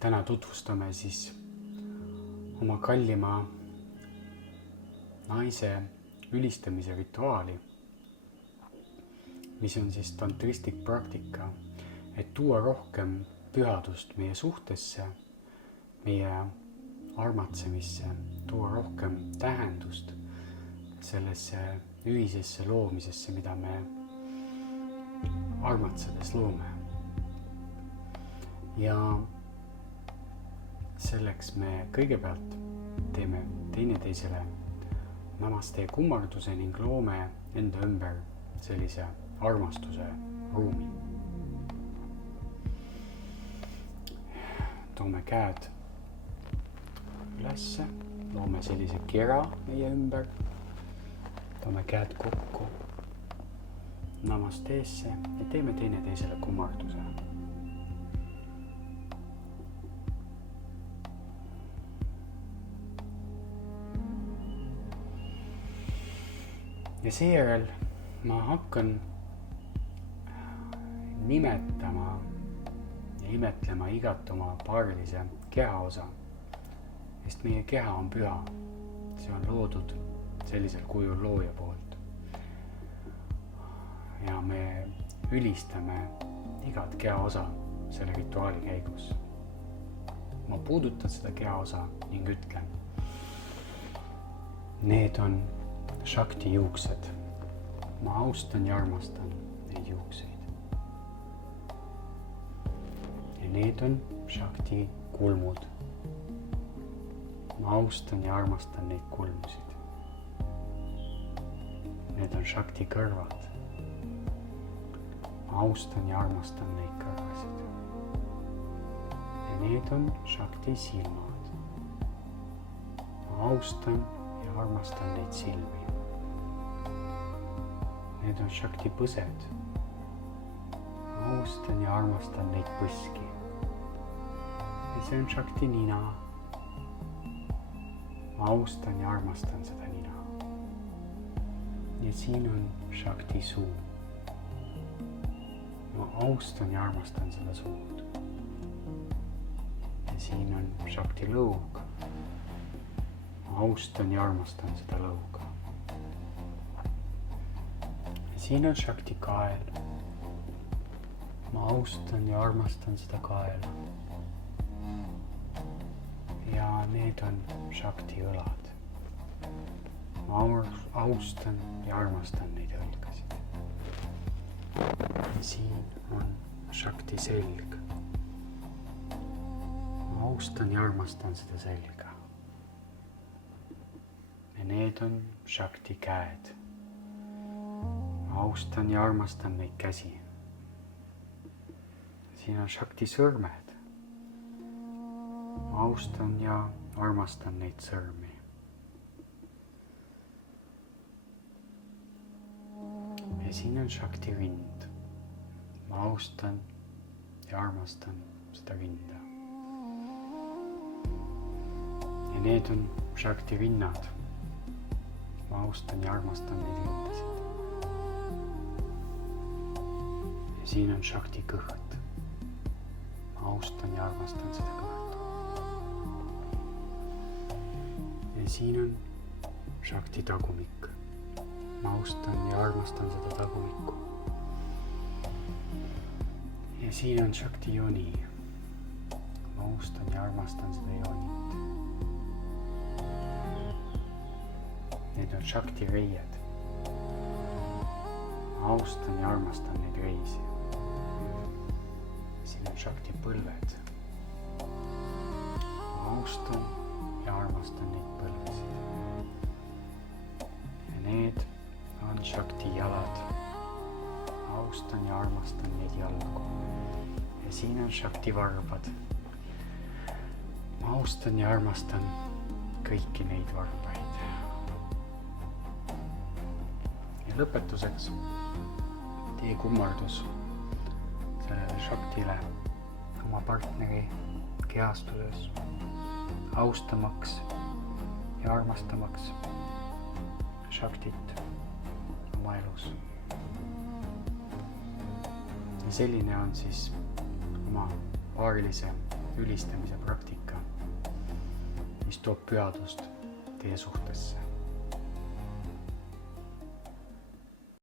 täna tutvustame siis oma kallima naise ülistamise rituaali, mis on siis tantristlik praktika, et tuua rohkem pühadust meie suhtesse, meie armatsemisse, tuua rohkem tähendust sellesse ühisesse loomisesse, mida me armatsedes loome. Ja selleks me kõigepealt teeme teineteisele namaste kummarduse ning loome enda ümber sellise armastuse ruumi. Toome käed ülesse, loome sellise kera meie ümber, toome käed kokku namasteesse ja teeme teineteisele kummarduse. Ja seejärel ma hakkan nimetama ja imetlema igat oma paarilise kehaosa, sest meie keha on püha. See on loodud sellisel kujul looja poolt. Ja me ülistame igat kehaosa selle rituaali käigus. Ma puudutan seda kehaosa ning ütlen, need on Shakti juuksed. Ma austan ja armastan neid juukseid. Ja need on Shakti kulmud. Ma austan ja armastan neid kulmusid. Need on Shakti kõrvad. Ma austan ja armastan neid kõrvasid. Ja need on Shakti silmad. Ma austan ja armastan neid silmi. Need on Shakti põsed. Ma austan ja armastan neid põski. Ja see on Shakti nina. Ma austan ja armastan seda nina. Ja siin on Shakti suu. Ma austan ja armastan seda suud. Ja siin on Shakti lõug. Ma austan ja armastan seda lõuga. Siin on Shakti kael. Ma austan ja armastan seda kaela. Ja need on Shakti õlad. Ma austan ja armastan neid õlgasid. Ja siin on Shakti selg. Ma austan ja armastan seda selga. Ja need on Shakti käed. Ma austan ja armastan neid käsi. Siin on Shakti sõrmed. Ma austan ja armastan neid sõrmi. Ja siin on Shakti rind. Ma austan ja armastan seda rinda. Ja need on Shakti rinnad. Ma austan ja armastan neid rindasid. Siin on Shakti kõht. Ma austan ja armastan seda kõhtu. Ja siin on Shakti tagumik. Ma austan ja armastan seda tagumikku. Ja siin on Shakti joni. Ma austan ja armastan seda jonit. Need on Shakti reied. Ma austan ja armastan neid reisi. Siin on Shakti põlved. Ma austan ja armastan neid põlvesid. Ja need on Shakti jalad. Ma austan ja armastan neid jalgu. Ja siin on Shakti varbad. Ma austan ja armastan kõiki neid varbaid. Ja lõpetuseks tee kummardus sellele Shaktile oma partneri kehastuses, austamaks ja armastamaks Shaktit oma elus. Ja selline on siis oma paarilise ülistamise praktika, mis toob pühadust teie suhtesse.